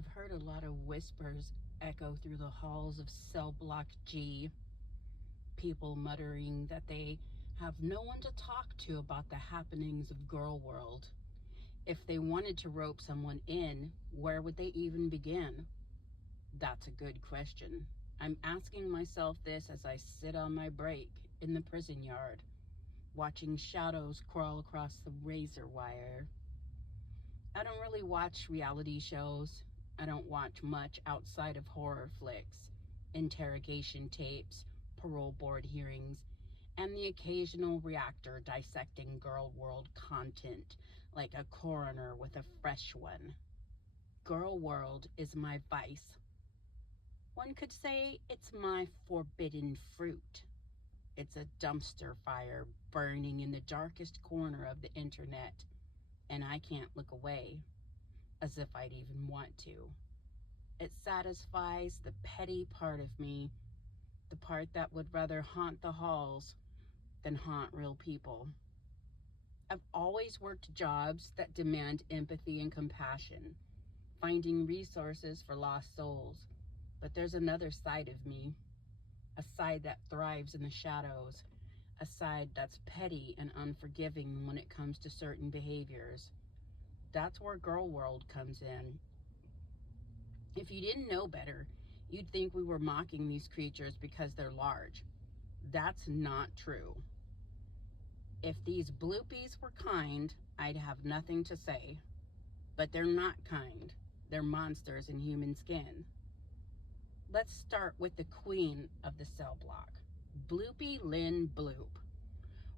I've heard a lot of whispers echo through the halls of Cell Block G, people muttering that they have no one to talk to about the happenings of Gorlworld. If they wanted to rope someone in, where would they even begin? That's a good question. I'm asking myself this as I sit on my break in the prison yard, watching shadows crawl across the razor wire. I don't really watch reality shows. I don't watch much outside of horror flicks, interrogation tapes, parole board hearings, and the occasional reactor dissecting girl world content like a coroner with a fresh one. Girl world is my vice. One could say it's my forbidden fruit. It's a dumpster fire burning in the darkest corner of the internet, and I can't look away, as if I'd even want to. It satisfies the petty part of me, the part that would rather haunt the halls than haunt real people. I've always worked jobs that demand empathy and compassion, finding resources for lost souls. But there's another side of me, a side that thrives in the shadows, a side that's petty and unforgiving when it comes to certain behaviors. That's where Girl World comes in. If you didn't know better, you'd think we were mocking these creatures because they're large. That's not true. If these bloopies were kind, I'd have nothing to say. But they're not kind. They're monsters in human skin. Let's start with the queen of the cell block, Bloopy Lynn Bloop.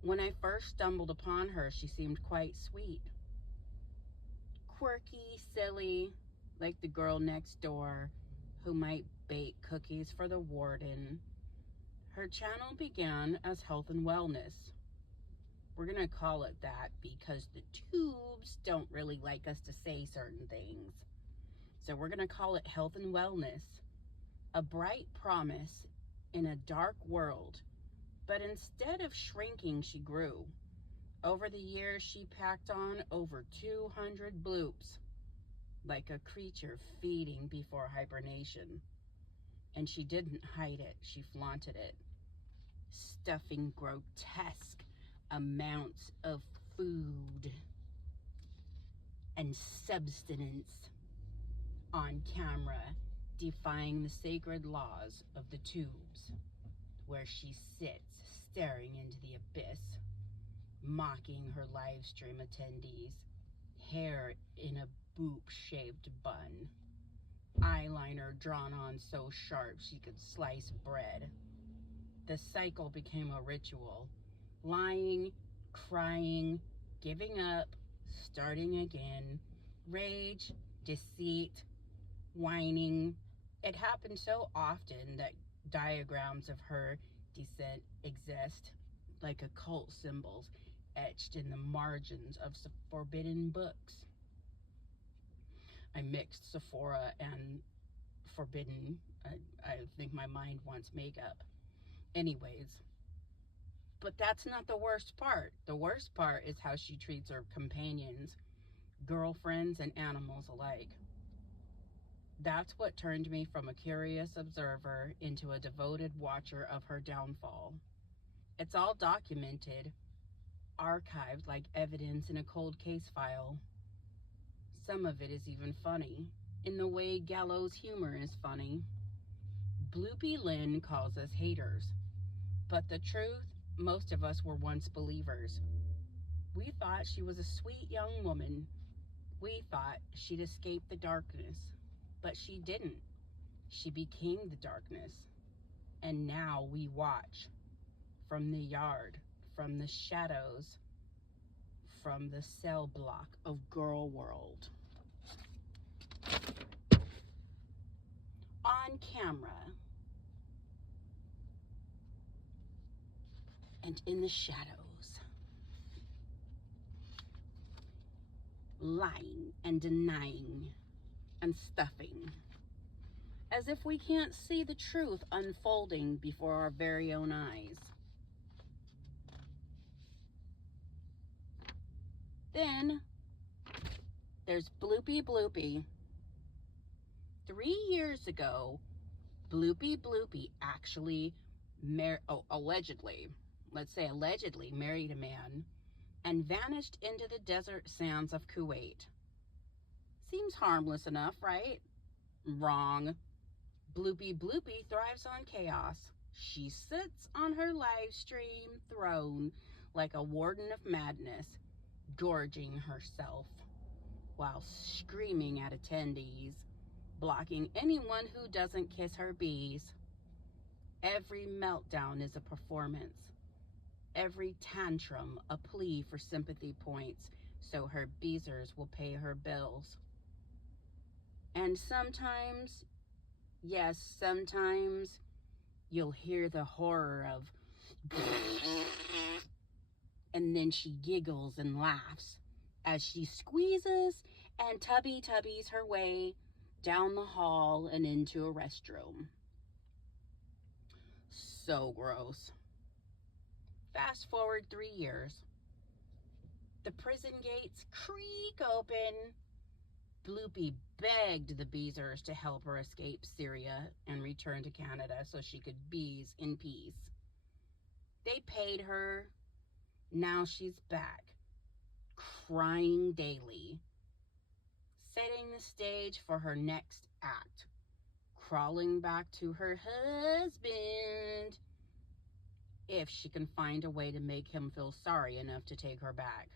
When I first stumbled upon her, she seemed quite sweet. Quirky, silly, like the girl next door who might bake cookies for the warden. Her channel began as health and wellness. We're going to call it that because the tubes don't really like us to say certain things. So we're going to call it health and wellness, a bright promise in a dark world. But instead of shrinking, she grew. Over the years, she packed on over 200 bloops, like a creature feeding before hibernation. And she didn't hide it, she flaunted it, stuffing grotesque amounts of food and substance on camera, defying the sacred laws of the tubes, where she sits staring into the abyss, mocking her live stream attendees, hair in a boop-shaped bun, eyeliner drawn on so sharp she could slice bread. The cycle became a ritual, lying, crying, giving up, starting again, rage, deceit, whining. It happened so often that diagrams of her descent exist, like occult symbols etched in the margins of forbidden books. I mixed Sephora and forbidden. I think my mind wants makeup. Anyways, but that's not the worst part. The worst part is how she treats her companions, girlfriends, and animals alike. That's what turned me from a curious observer into a devoted watcher of her downfall. It's all documented, archived like evidence in a cold case file. Some of it is even funny, in the way gallows humor is funny. Bloopy Lynn calls us haters, but the truth, most of us were once believers. We thought she was a sweet young woman. We thought she'd escape the darkness, but she didn't. She became the darkness. And now we watch from the yard, from the shadows, from the cell block of Girl World. On camera and in the shadows, lying and denying and stuffing, as if we can't see the truth unfolding before our very own eyes. Then there's Bloopy Bloopy, 3 years ago, Bloopy Bloopy actually allegedly, let's say allegedly, married a man and vanished into the desert sands of Kuwait. Seems harmless enough, right? Wrong. Bloopy Bloopy thrives on chaos. She sits on her live stream throne like a warden of madness, gorging herself while screaming at attendees, blocking anyone who doesn't kiss her bees. Every meltdown is a performance, every tantrum a plea for sympathy points so her beezers will pay her bills. And sometimes, yes, sometimes, you'll hear the horror of and then she giggles and laughs as she squeezes and tubbies her way down the hall and into a restroom. So gross. Fast forward 3 years. The prison gates creak open. Bloopy begged the Beezers to help her escape Syria and return to Canada so she could beeze in peace. They paid her. Now she's back, crying daily, setting the stage for her next act, crawling back to her husband if she can find a way to make him feel sorry enough to take her back.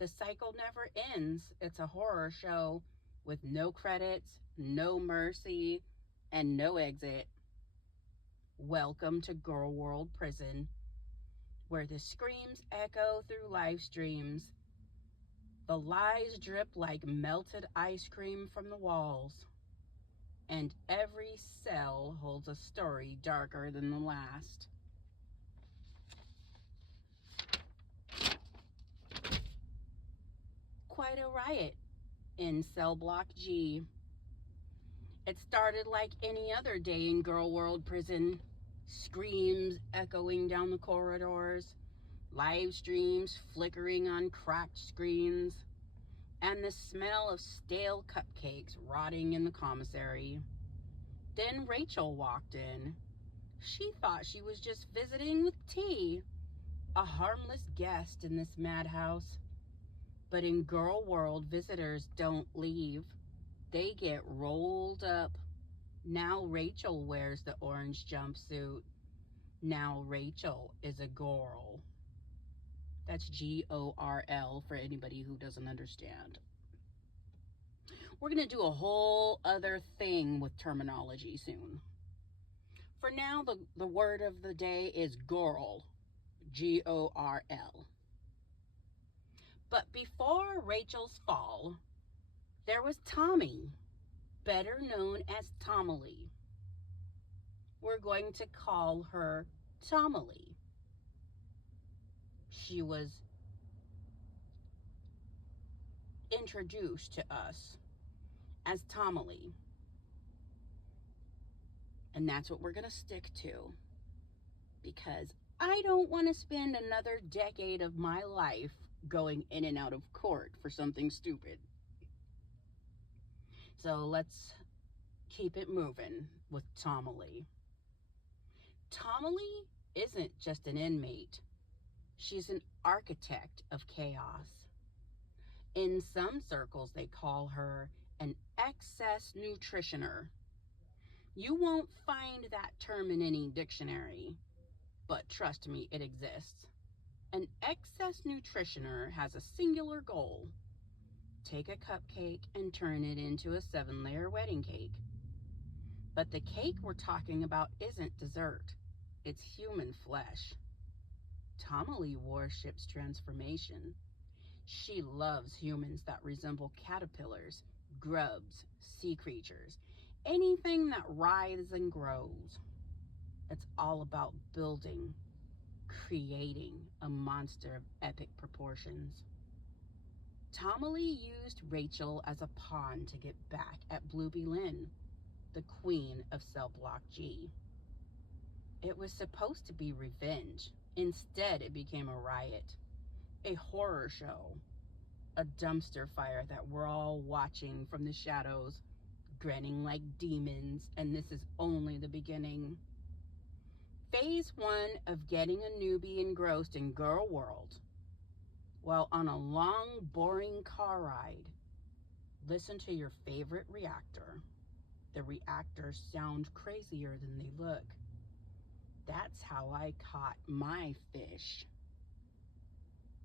The cycle never ends. It's a horror show with no credits, no mercy, and no exit. Welcome to Gorlworld Prison, where the screams echo through live streams. The lies drip like melted ice cream from the walls, and every cell holds a story darker than the last. Quite a riot in Cell Block G. It started like any other day in Gorlworld Prison. Screams echoing down the corridors, live streams flickering on cracked screens, and the smell of stale cupcakes rotting in the commissary. Then Rachel walked in. She thought she was just visiting with tea, a harmless guest in this madhouse. But in Gorlworld, visitors don't leave. They get rolled up. Now Rachel wears the orange jumpsuit. Now Rachel is a Gorl. That's Gorl for anybody who doesn't understand. We're going to do a whole other thing with terminology soon. For now, the word of the day is Gorl. Gorl. But before Rachel's fall, there was Tommy, better known as Tomalee. We're going to call her Tomalee. She was introduced to us as Tomalee. And that's what we're going to stick to, because I don't want to spend another decade of my life going in and out of court for something stupid. So let's keep it moving with Tomalee. Tomalee isn't just an inmate. She's an architect of chaos. In some circles, they call her an excess nutritioner. You won't find that term in any dictionary, but trust me, it exists. An excess nutritioner has a singular goal: take a cupcake and turn it into a 7-layer wedding cake. But the cake we're talking about isn't dessert. It's human flesh. Tomalee worships transformation. She loves humans that resemble caterpillars, grubs, sea creatures, anything that writhes and grows. It's all about building, creating a monster of epic proportions. Tomalee used Rachel as a pawn to get back at Bloopy Lynn, the queen of Cell Block G. It was supposed to be revenge. Instead, it became a riot, a horror show, a dumpster fire that we're all watching from the shadows, grinning like demons, and this is only the beginning. Phase 1 of getting a newbie engrossed in Gorlworld. While on a long, boring car ride, listen to your favorite reactor. The reactors sound crazier than they look. That's how I caught my fish.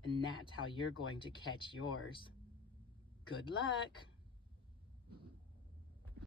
And that's how you're going to catch yours. Good luck.